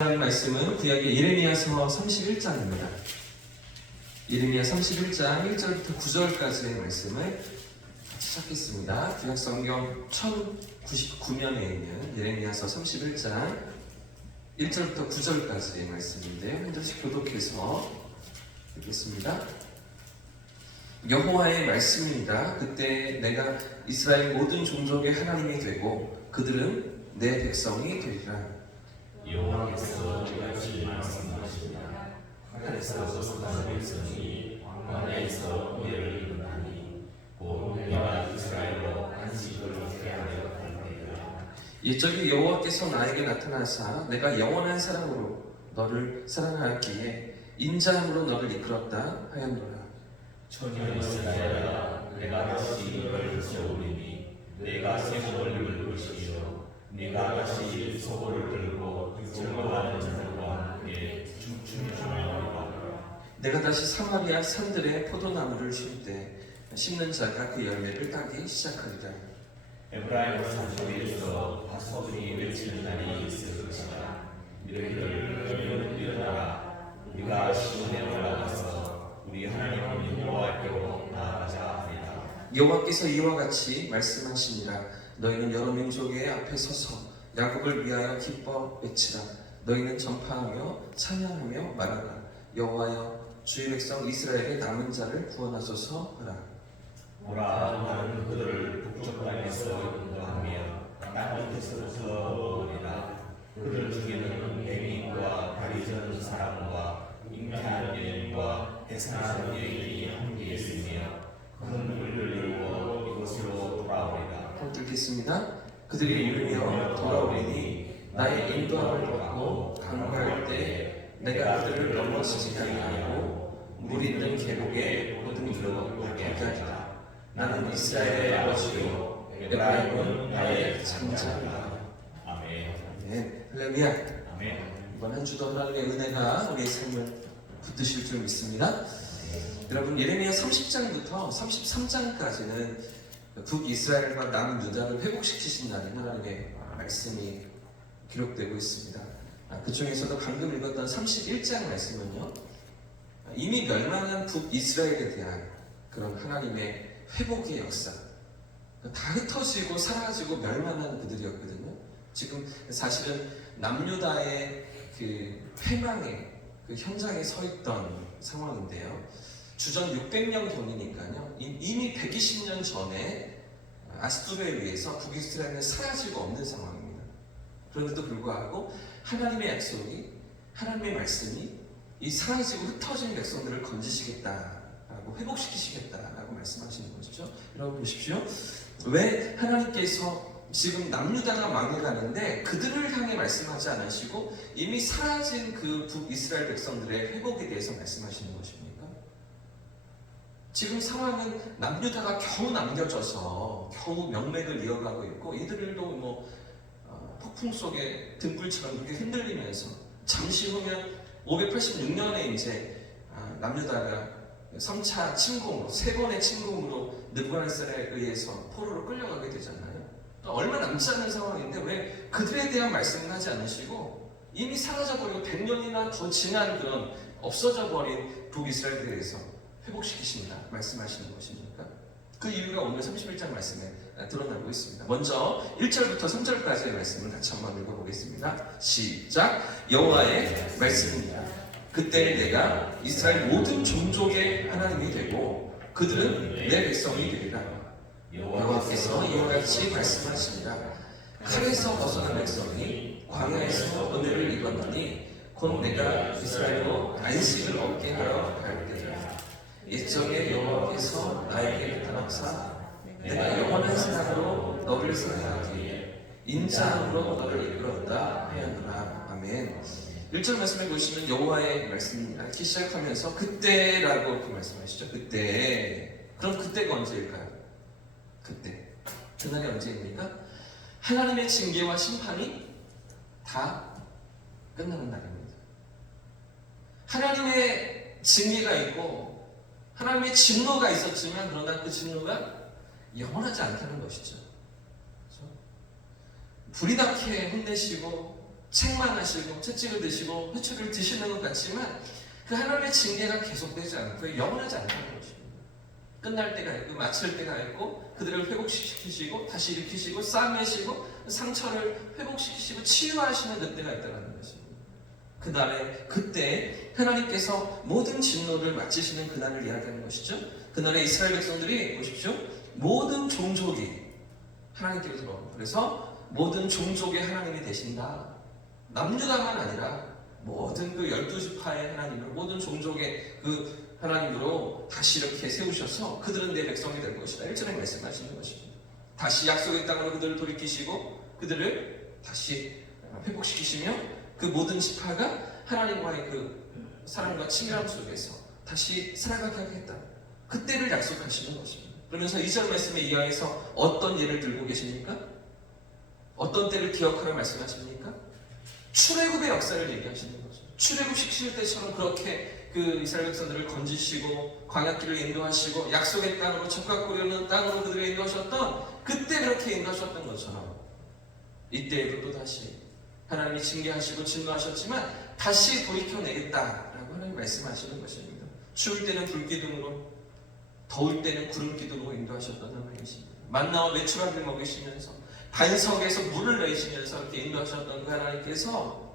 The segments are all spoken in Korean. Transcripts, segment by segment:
말씀은 구약의 예레미야서 31장입니다. 예레미야 31장 1절부터 9절까지의 말씀을 시작했습니다. 구약 성경 1099면에 있는 예레미야서 31장 1절부터 9절까지의 말씀인데요. 한 절씩 교독해서 읽겠습니다. 여호와의 말씀입니다. 그때 내가 이스라엘 모든 종족의 하나님이 되고 그들은 내 백성이 되리라. 여호와께서 이같이 말씀하십니다. 하늘에서 솟아난 백성이 광야에서 은혜를 입으나니 곧 내가 이스라엘로 안식을 계하려 할 때라. 옛적에 여호와께서 나에게 나타나사 내가 영원한 사랑으로 너를 사랑하였기에 인자함으로 너를 이끌었다 하였노라. 천년 이스라엘아, 내가 다시 너를 세우리니 내가 세상을 이룰 것이요 네가 다시 소고를 들고 즐거워하는 자들과 함께 춤추며 내가 다시 사마리아 산들에 포도나무를 심는 자가 그 열매를 따기 시작하리라. 에브라임 산중에서 바소들이 외치는 날이 있을 것이다. 너희들 일어나라. 우리가 시온에 올라가서 우리 하나님 여호와께로 나아가자 하리라. 여호와께서 이와 같이 말씀하시니라. 너희는 여러 민족의 앞에 서서 야곱을 위하여 기뻐 외치라. 너희는 전파하며 찬양하며 말하라. 여호와여, 주의 백성 이스라엘의 남은 자를 구원하소서 하라. 보라, 나는 그들을 북쪽 땅에서 인도하며 땅 끝에서부터 오리라. 그들 중에는 배민과 다리 저는 사람과 잉태한 여인과 해산한 여인이 함께 있으며 큰 물을 이루어 이곳으로 돌아오리라. 읽겠습니다. 그들이 이르며 돌아오리니 나의 인도함을 받고 강구할 때 내가 그들을 넘어지지 아니하고 물 있는 계곡에 모든 길로 가게 하리라. 나는 이스라엘의 아버지요 에브라임은 나의 장자이다. 아멘. 네, 할렐루야. 아멘. 이번 한 주도 하나님의 은혜가 우리의 삶을 붙드실 줄 믿습니다. 여러분, 예레미야 30장부터 33장까지는 북이스라엘과 남유다를 회복시키신 날인 하나님의 말씀이 기록되고 있습니다. 그 중에서도 방금 읽었던 31장 말씀은요, 이미 멸망한 북이스라엘에 대한 그런 하나님의 회복의 역사, 다 흩어지고 사라지고 멸망한 그들이었거든요. 지금 사실은 남유다의 그 회망의 그 현장에 서 있던 상황인데요. 주전 600년 전이니까요. 이미 120년 전에 아수르에 의해서 북이스라엘은 사라지고 없는 상황입니다. 그런데도 불구하고 하나님의 약속이, 하나님의 말씀이 이 사라지고 흩어진 백성들을 건지시겠다라고 회복시키시겠다라고 말씀하시는 것이죠. 여러분 보십시오. 왜 하나님께서 지금 남유다가 망해가는데 그들을 향해 말씀하지 않으시고 이미 사라진 그 북이스라엘 백성들의 회복에 대해서 말씀하시는 것입니까? 지금 상황은 남유다가 겨우 남겨져서 겨우 명맥을 이어가고 있고 이들도 폭풍 속에 등불처럼 그렇게 흔들리면서 잠시 후면 586년에 이제 남유다가 3차 침공으로, 세 번의 침공으로 느부갓네살에 의해서 포로로 끌려가게 되잖아요. 얼마 남지 않은 상황인데 왜 그들에 대한 말씀은 하지 않으시고 이미 사라져버리고 100년이나 더 지난 그런 없어져버린 북이스라엘에 대해서 회복시키신다 말씀하시는 것입니까? 그 이유가 오늘 31장 말씀에 드러나고 있습니다. 먼저 1절부터 3절까지의 말씀을 같이 한번 읽어보겠습니다. 시작! 여호와의 말씀입니다. 그때 내가 이스라엘 모든 종족의 하나님이 되고 그들은 내 백성이 되리라. 여호와께서 이와 같이 말씀하십니다. 칼에서 벗어난 백성이 광야에서 은혜를 입었더니 곧 내가 이스라엘로 안식을 얻게 하러 갈 때라. 옛적에 여호와께서 나에게 나타나사 내가 영원한 사랑으로 너를 사랑하기에 인자함으로 너를 이끌었다 하였노라. 아멘. 1절 말씀해 보시면 여호와의 말씀이 이렇게 시작하면서 그때라고 이렇게 말씀하시죠. 그때. 그럼 그때가 언제일까요? 그때. 그날이 언제입니까? 하나님의 징계와 심판이 다 끝나는 날입니다. 하나님의 징계가 있고 하나님의 진노가 있었지만 그러나 그 진노가 영원하지 않다는 것이죠. 그렇죠? 불이 나게 혼내시고 책만 하시고 채찍을 드시고 회초리를 드시는 것 같지만 그 하나님의 징계가 계속되지 않고 영원하지 않다는 것입니다. 끝날 때가 있고 마칠 때가 있고 그들을 회복시키시고 다시 일으키시고 싸매시고 상처를 회복시키시고 치유하시는 그때가 있다는 것입니다. 그때 하나님께서 모든 진노를 마치시는 그날을 이야기하는 것이죠. 그날에 이스라엘 백성들이 보십시오. 모든 종족이 하나님께로 들어옵니다. 그래서 모든 종족의 하나님이 되신다. 남유다만 아니라 모든 그 12지파의 하나님으로 모든 종족의 그 하나님으로 다시 이렇게 세우셔서 그들은 내 백성이 될 것이다. 1절에 말씀하시는 것입니다. 다시 약속의 땅으로 그들을 돌이키시고 그들을 다시 회복시키시며 그 모든 지파가 하나님과의 그 사랑과 친밀함 속에서 다시 살아가게 하겠다. 그때를 약속하시는 것입니다. 그러면서 2절 말씀에 이하에서 어떤 예를 들고 계십니까? 어떤 때를 기억하라 말씀하십니까? 출애굽의 역사를 얘기하시는 거죠. 출애굽 시킬 때처럼 그렇게 그 이스라엘 백성들을 건지시고 광야길을 인도하시고 약속의 땅으로 적과 꿀이 땅으로 그들을 인도하셨던 그때 그렇게 인도하셨던 것처럼 이때에도 또 다시 하나님이 징계하시고 진노하셨지만 다시 돌이켜내겠다라고 하나님 말씀하시는 것입니다. 추울 때는 불기둥으로 더울 때는 구름기둥으로 인도하셨던 하나님이십니다. 만나와 메추라기를 먹이시면서 반석에서 물을 내시면서 이렇게 인도하셨던 그 하나님께서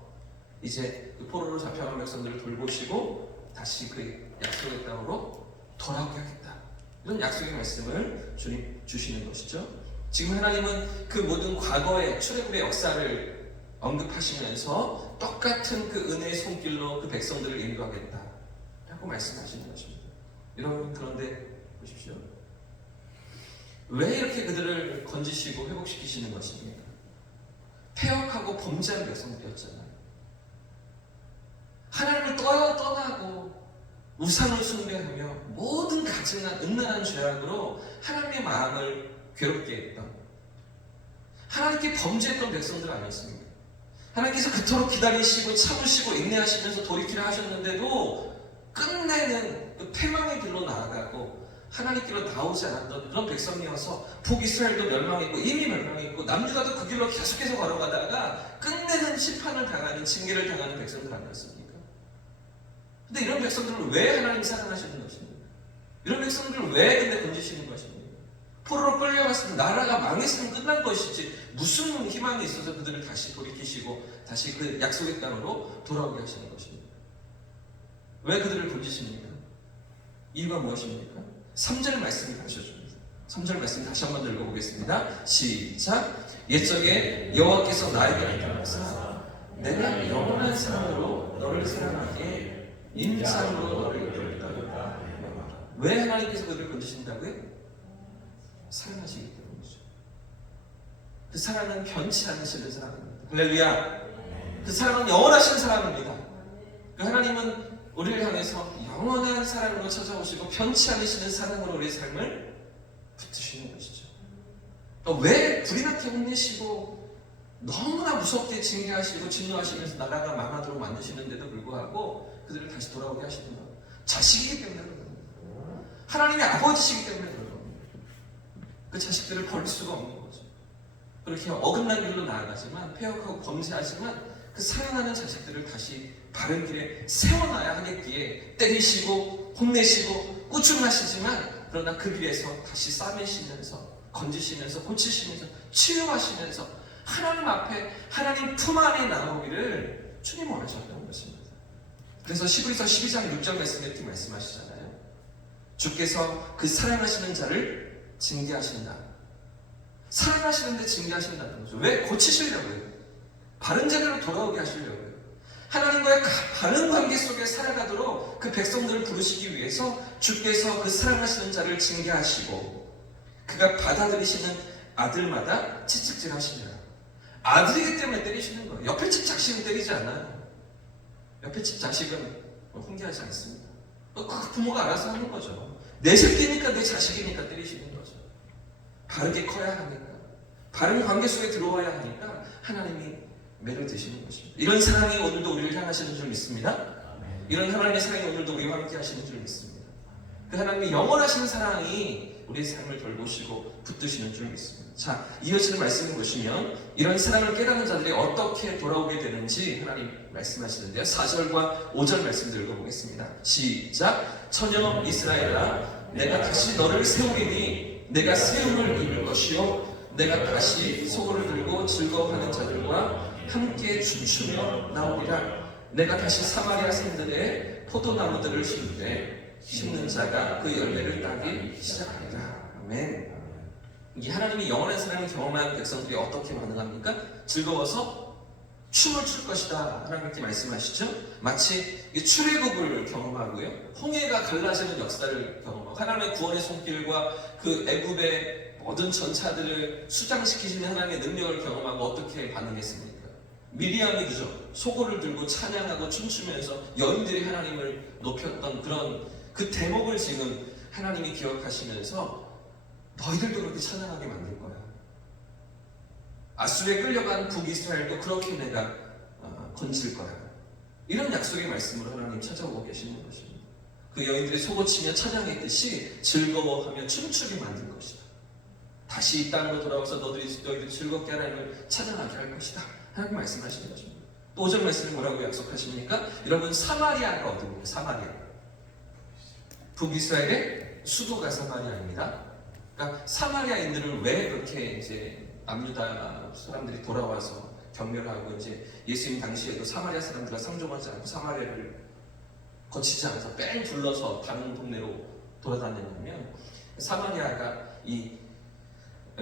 이제 그 포로로 잡혀간 백성들을 돌보시고 다시 그 약속의 땅으로 돌아오게 하겠다. 이런 약속의 말씀을 주님 주시는 것이죠. 지금 하나님은 그 모든 과거의 출애굽의 역사를 언급하시면서 똑같은 그 은혜의 손길로 그 백성들을 인도하겠다라고 말씀하시는 것입니다. 여러분 그런데 보십시오. 왜 이렇게 그들을 건지시고 회복시키시는 것입니까? 폐역하고 범죄한 백성들이었잖아요. 하나님을 떠나고 우상을 숭배하며 모든 가증한 음란한 죄악으로 하나님의 마음을 괴롭게 했던 하나님께 범죄했던 백성들 아니었습니까? 하나님께서 그토록 기다리시고 참으시고 인내하시면서 돌이키라 하셨는데도 끝내는 그 패망의 길로 나아가고 하나님께로 나오지 않았던 그런 백성이어서 북이스라엘도 멸망했고 이미 멸망했고 남유다도 그 길로 계속해서 걸어가다가 끝내는 심판을 당하는 징계를 당하는 백성들 아니었습니까? 근데 이런 백성들을 왜 하나님 사랑하시는 것입니까? 이런 백성들을 왜 근데 건지시는 것입니까? 포로로 끌려갔으면 나라가 망했으면 끝난 것이지 무슨 희망이 있어서 그들을 다시 돌이키시고 다시 그 약속의 땅으로 돌아오게 하시는 것입니까? 왜 그들을 건지십니까? 이유가 무엇입니까? 3절 말씀을 가르쳐줍니다. 3절 말씀 다시 한번 읽어보겠습니다. 시작. 옛적에 여호와께서 나에게 나타나사 내가 영원한 사랑으로 너를 사랑하기에 인상으로 너를 이끌었다. 왜 하나님께서 그들을 건지신다고요? 사랑하시기 때문이죠. 그 사랑은 변치 않으시는 사랑입니다. 할렐루야. 그 사랑은 영원하신 사랑입니다. 그 하나님은 우리를 향해서 영원한 사랑으로 찾아오시고 변치 않으시는 사랑으로 우리의 삶을 붙드시는 것이죠. 또 왜 불이 나게 혼내시고 너무나 무섭게 징계하시고 진노하시면서 나라가 망하도록 만드시는데도 불구하고 그들을 다시 돌아오게 하시는 것, 자식이기 때문에 그런 겁니다. 하나님의 아버지시기 때문에 그런 겁니다. 그 자식들을 버릴 수가 없는 거죠. 그렇게 어긋난 길로 나아가지만 폐역하고 범죄하지만 그 사랑하는 자식들을 다시 바른 길에 세워놔야 하겠기에 때리시고 혼내시고 꾸중하시지만 그러나 그 길에서 다시 싸매시면서 건지시면서 고치시면서 치유하시면서 하나님 앞에 하나님 품 안에 나오기를 주님 원하셨던 것입니다. 그래서 히브리서 12장 6절 말씀에 이렇게 말씀하시잖아요. 주께서 그 사랑하시는 자를 징계하신다. 사랑하시는데 징계하신다는 거죠. 왜? 고치시려고요. 바른 자리로 돌아오게 하시려고요. 하나님과의 바른 관계 속에 살아가도록 그 백성들을 부르시기 위해서 주께서 그 사랑하시는 자를 징계하시고 그가 받아들이시는 아들마다 채찍질 하시느라. 아들이기 때문에 때리시는 거예요. 옆에 집 자식은 때리지 않아요. 옆에 집 자식은 훈계하지 않습니다. 그 부모가 알아서 하는 거죠. 내 새끼니까 내 자식이니까 때리시는 거죠. 바르게 커야 하니까 바른 관계 속에 들어와야 하니까 하나님이 매를 드시는 것입니다. 이런 사랑이 오늘도 우리를 향하시는 줄 믿습니다. 이런 하나님의 사랑이 오늘도 우리와 함께 하시는 줄 믿습니다. 그 하나님의 영원하신 사랑이 우리의 삶을 돌보시고 붙드시는 줄 믿습니다. 자, 이어지는 말씀을 보시면 이런 사랑을 깨닫는 자들이 어떻게 돌아오게 되는지 하나님 말씀하시는데요. 4절과 5절 말씀들 읽어보겠습니다. 시작. 처녀 이스라엘아, 내가 다시 너를 세우리니 내가 세움을 입을 것이요 내가 다시 소고를 들고 즐거워하는 자들과 함께 춤추며 나오리라. 내가 다시 사마리아 산들에 포도나무들을 심되 심는 자가 그 열매를 따기 시작하리라. 아멘. 이 하나님이 영원한 사랑을 경험한 백성들이 어떻게 반응합니까? 즐거워서 춤을 출 것이다. 하나님 이렇게 말씀하시죠. 마치 출애굽을 경험하고요, 홍해가 갈라지는 역사를 경험하고 하나님의 구원의 손길과 그 애굽의 모든 전차들을 수장시키시는 하나님의 능력을 경험하고 어떻게 반응했습니까? 미리암이 그죠? 소고를 들고 찬양하고 춤추면서 여인들이 하나님을 높였던 그런 그 대목을 지금 하나님이 기억하시면서 너희들도 그렇게 찬양하게 만들 거야. 아수르에 끌려간 북이스라엘도 그렇게 내가 건질 거야. 이런 약속의 말씀으로 하나님 찾아오고 계시는 것입니다. 그 여인들이 속옷치며 찬양했듯이 즐거워하며 춤추게 만들 것이다. 다시 이 땅으로 돌아와서 너희들 즐겁게 하나님을 찬양하게 할 것이다. 하나님 말씀하시는 것입니다. 또 5절 말씀을 뭐라고 약속하십니까? 여러분, 사마리아가 어디입니까? 사마리아. 북이스라엘의 수도가 사마리아입니다. 그러니까 사마리아인들을 왜 그렇게 이제 남유다 사람들이 돌아와서 경멸하고 이제 예수님 당시에도 사마리아 사람들과 상종하지 않고 사마리아를 거치지 않아서 뺑 둘러서 다른 동네로 돌아다녔냐면, 사마리아가 이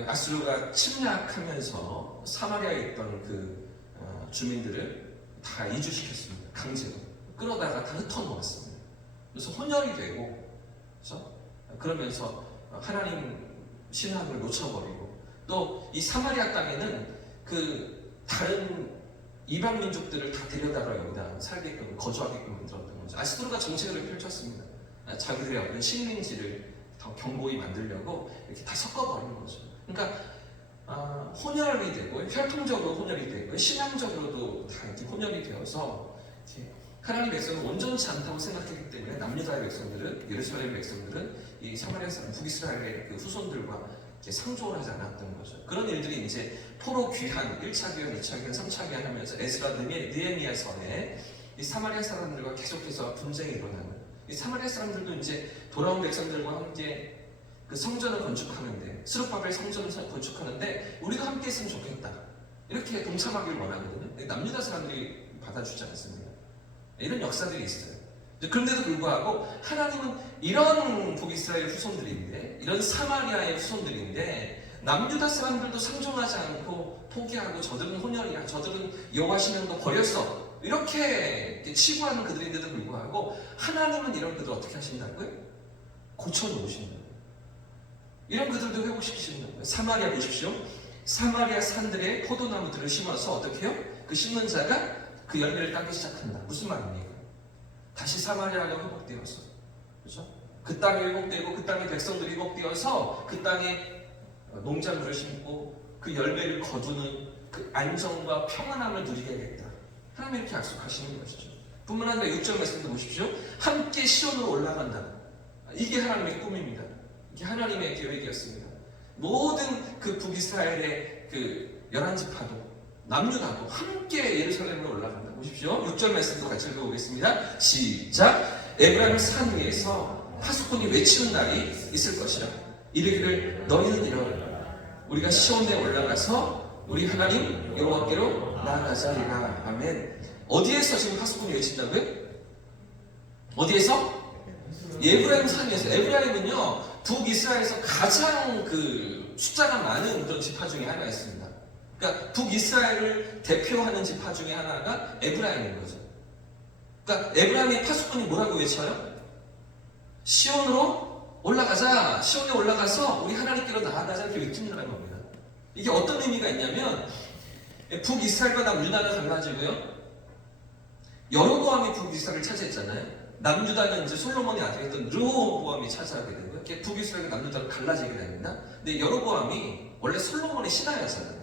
아수르가 침략하면서 사마리아에 있던 그 주민들을 다 이주시켰습니다. 강제로 끌어다가 다 흩어놓았습니다. 그래서 혼혈이 되고, 그래서 그러면서 하나님 신앙을 놓쳐버리고, 또 이 사마리아 땅에는 그 다른 이방 민족들을 다 데려다가 여기다 살게끔 거주하게끔 만들었던 거죠. 아수르가 정책을 펼쳤습니다. 자기들의 어떤 식민지를 더 견고히 만들려고 이렇게 다 섞어버리는 거죠. 그러니까 혼혈이 되고, 혈통적으로 혼혈이 되고, 신앙적으로도 다 이렇게 혼혈이 되어서 하나님의 백성은 온전치 않다고 생각했기 때문에 남유다의 백성들은, 예루살렘의 백성들은 이 사마리아 사람 북이스라엘의 그 후손들과 상종을 하지 않았던 거죠. 그런 일들이 이제 포로 귀환, 1차 귀환, 2차 귀환, 3차 귀환 하면서 에스라, 느헤미야서에 이 사마리아 사람들과 계속해서 분쟁이 일어나는, 이 사마리아 사람들도 이제 돌아온 백성들과 함께 그 성전을 건축하는데, 스룹바벨 성전을 건축하는데 우리도 함께 있으면 좋겠다, 이렇게 동참하기를 원하거든요. 남유다 사람들이 받아주지 않습니다. 이런 역사들이 있어요. 그런데도 불구하고 하나님은 이런 북이스라엘 후손들인데, 이런 사마리아의 후손들인데, 남유다 사람들도 상종하지 않고 포기하고 저들은 혼혈이야, 저들은 여호와 신앙도 버렸어, 이렇게 치부하는 그들인데도 불구하고 하나님은 이런 그들 어떻게 하신다고요? 고쳐놓으시는 거예요. 이런 그들도 회복시키시는 거예요. 사마리아 보십시오. 사마리아 산들에 포도나무들을 심어서 어떻게 해요? 그 심는 자가 그 열매를 따기 시작한다. 무슨 말입니까? 다시 사마리아가 회복되어서, 그렇죠? 그 땅이 회복되고 그 땅의 백성들이 회복되어서 그 땅에 농작물을 심고 그 열매를 거두는 그 안정과 평안함을 누리게 하겠다. 하나님이 이렇게 약속하시는 것이죠. 뿐만 아니라 6절 말씀도 보십시오. 함께 시온으로 올라간다. 이게 하나님의 꿈입니다. 이게 하나님의 계획이었습니다. 모든 그 북이스라엘의 그 11지파도 남유다도 함께 예루살렘으로 올라간다. 보십시오. 6절 말씀도 같이 읽어보겠습니다. 시작. 에브라임 산 위에서 파수꾼이 외치는 날이 있을 것이라. 이르기를 너희는 이러라. 우리가 시온에 올라가서 우리 하나님 여호와께로 나아가자리라. 아멘. 어디에서 지금 파수꾼이 외친다고요? 어디에서? 에브라임 산에서. 에브라임은요, 북이스라엘에서 가장 그 숫자가 많은 그런 지파 중에 하나가 있습니다. 그러니까 북이스라엘을 대표하는 지파 중에 하나가 에브라임인 거죠. 그러니까 에브라임의 파수꾼이 뭐라고 외쳐요? 시온으로 올라가자. 시온에 올라가서 우리 하나님께로 나아가자, 이렇게 외친다는 겁니다. 이게 어떤 의미가 있냐면, 북이스라엘과 남유다는 갈라지고요, 여로보암이 북이스라엘을 차지했잖아요. 남유다는 이제 솔로몬의 아들이었던 르호보암이 차지하게 되고요. 이렇게 북이스라엘과 남유다가 갈라지게 됩니다. 근데 여로보암이 원래 솔로몬의 신하였잖아요.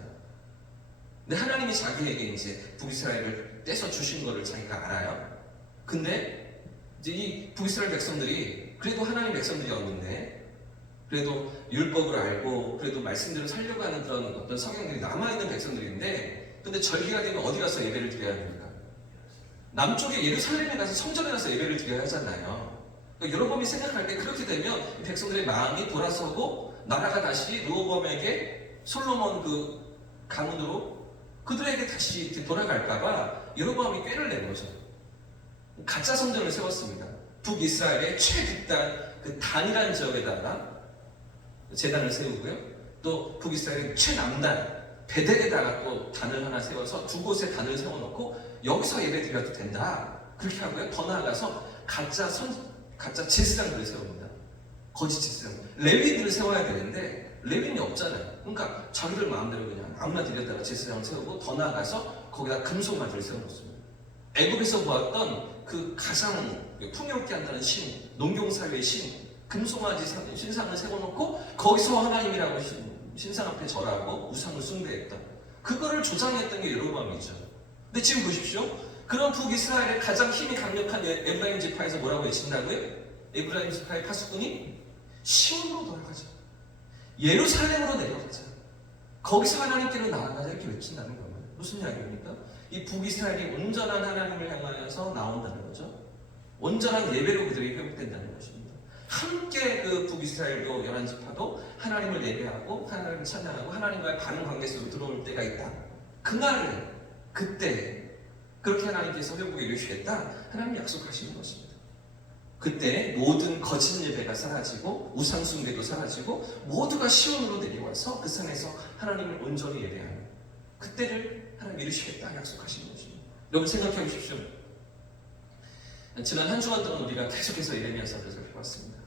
근데 하나님이 자기에게 이제 북이스라엘을 떼서 주신 거를 자기가 알아요. 근데 이제 이 북이스라엘 백성들이 그래도 하나님 백성들이었는데 그래도 율법을 알고 그래도 말씀대로 살려고 하는 그런 어떤 성향들이 남아있는 백성들인데, 근데 절기가 되면 어디 가서 예배를 드려야 됩니까? 남쪽에 예루살렘에 가서 성전에 가서 예배를 드려야 하잖아요. 그러니까 여로보암이 생각할 때 그렇게 되면 이 백성들의 마음이 돌아서고 나라가 다시 르호보암에게 솔로몬 그 가문으로 그들에게 다시 이렇게 돌아갈까봐 여로보암이 꾀를 낸 거죠. 가짜 성전을 세웠습니다. 북이스라엘의 최북단 그 단이라는 지역에다가 제단을 세우고요. 또 북이스라엘의 최남단 베델에다가 또 단을 하나 세워서 두 곳에 단을 세워놓고 여기서 예배 드려도 된다. 그렇게 하고요. 더 나아가서 가짜 제사장들을 세웁니다. 거짓 제사장. 레위인들을 세워야 되는데 레위인이 없잖아요. 그러니까 자기들 마음대로 그냥 아무나 들여다가 제사장을 세우고 더 나아가서 거기다 금송아지를 세워놓습니다. 애굽에서 보았던 그 가장 풍요롭게 한다는 신, 농경사회의 신, 금송아지 신상을 세워놓고 거기서 하나님이라고 신상 앞에 절하고 우상을 숭배했던 그거를 조장했던 게 여로보암이죠. 근데 지금 보십시오. 그런 북이스라엘의 가장 힘이 강력한 에브라임 지파에서 뭐라고 외친다고요? 에브라임 지파의 파수꾼이 시온으로 돌아가자. 예루살렘으로 내려가자. 거기서 하나님께로 나아가자 이렇게 외친다는 겁니다. 무슨 이야기입니까? 이 북이스라엘이 온전한 하나님을 향하여서 나온다는 거죠. 온전한 예배로 그들이 회복된다는 것입니다. 함께 그 북이스라엘도 11지파도 하나님을 예배하고 하나님을 찬양하고 하나님과의 바른 관계 속으로 들어올 때가 있다. 그날에 그때 그렇게 하나님께서 회복에 이루시겠다 하나님 약속하시는 것입니다. 그때 모든 거짓 예배가 사라지고 우상 숭배도 사라지고 모두가 시온으로 내려와서 그 산에서 하나님을 온전히 예배하는 그때를 하나님 이루시겠다 약속하시는 것입니다. 여러분 생각해 보십시오. 지난 한 주간 동안 우리가 계속해서 예레미야서를 살펴봤습니다.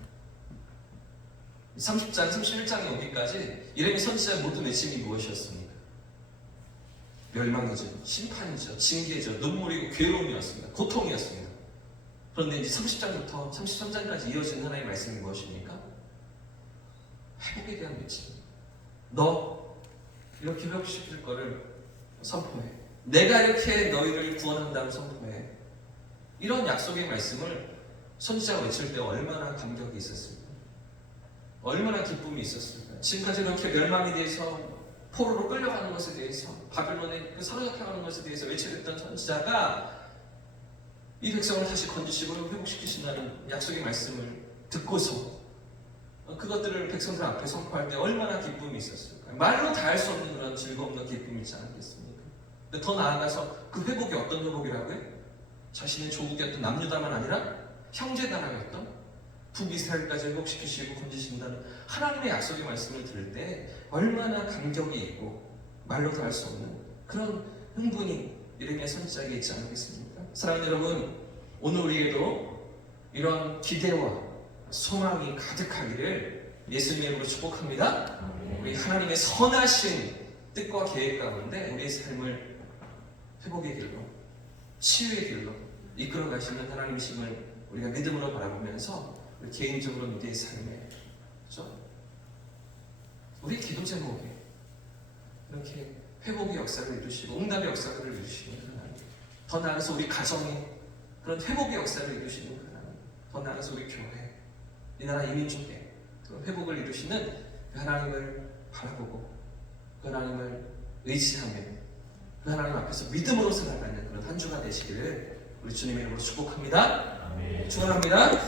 30장, 31장에 오기까지 예레미야 선지자의 모든 외침이 무엇이었습니까? 멸망이죠, 심판이죠, 징계죠, 눈물이고 괴로움이었습니다. 고통이었습니다. 그런데 이제 30장부터 33장까지 이어진 하나님의 말씀이 무엇입니까? 회복에 대한 외침입니다. 너 이렇게 회복시킬 거를 선포해. 내가 이렇게 너희를 구원한다고 선포해. 이런 약속의 말씀을 선지자가 외칠 때 얼마나 감격이 있었습니까? 얼마나 기쁨이 있었습니까? 지금까지 이렇게 멸망에 대해서 포로로 끌려가는 것에 대해서 바빌론에 사로잡혀가는 것에 대해서 외치랬던 선지자가 이 백성을 다시 건지시고 회복시키신다는 약속의 말씀을 듣고서 그것들을 백성들 앞에 선포할 때 얼마나 기쁨이 있었을까요? 말로 다 할 수 없는 그런 즐거움과 기쁨이 있지 않겠습니까? 근데 더 나아가서 그 회복이 어떤 회복이라고요? 자신의 조국이었던 남유다만 아니라 형제 나라였던 북이스라엘까지 회복시키시고 건지신다는 하나님의 약속의 말씀을 들을 때 얼마나 감격이 있고 말로도 할 수 없는 그런 흥분이 예레미야 선지자에게 있지 않겠습니까? 사랑하는 여러분, 오늘 우리에도 이런 기대와 소망이 가득하기를 예수님의 이름으로 축복합니다. 우리 하나님의 선하신 뜻과 계획 가운데 우리의 삶을 회복의 길로, 치유의 길로 이끌어 가시는 하나님이심을 우리가 믿음으로 바라보면서 우리 개인적으로 우리의 삶에, 그렇죠? 우리 기도 제목에 이렇게 회복의 역사를 이루시고 응답의 역사를 이루시는 하나님, 더 나아가서 우리 가정에 그런 회복의 역사를 이루시는 하나님, 더 나아가서 우리 교회, 이 나라 이민족에 그런 회복을 이루시는 그 하나님을 바라보고 그 하나님을 의지하며 그 하나님 앞에서 믿음으로 살아가는 그런 한 주가 되시기를 우리 주님의 이름으로 축복합니다. 축원합니다.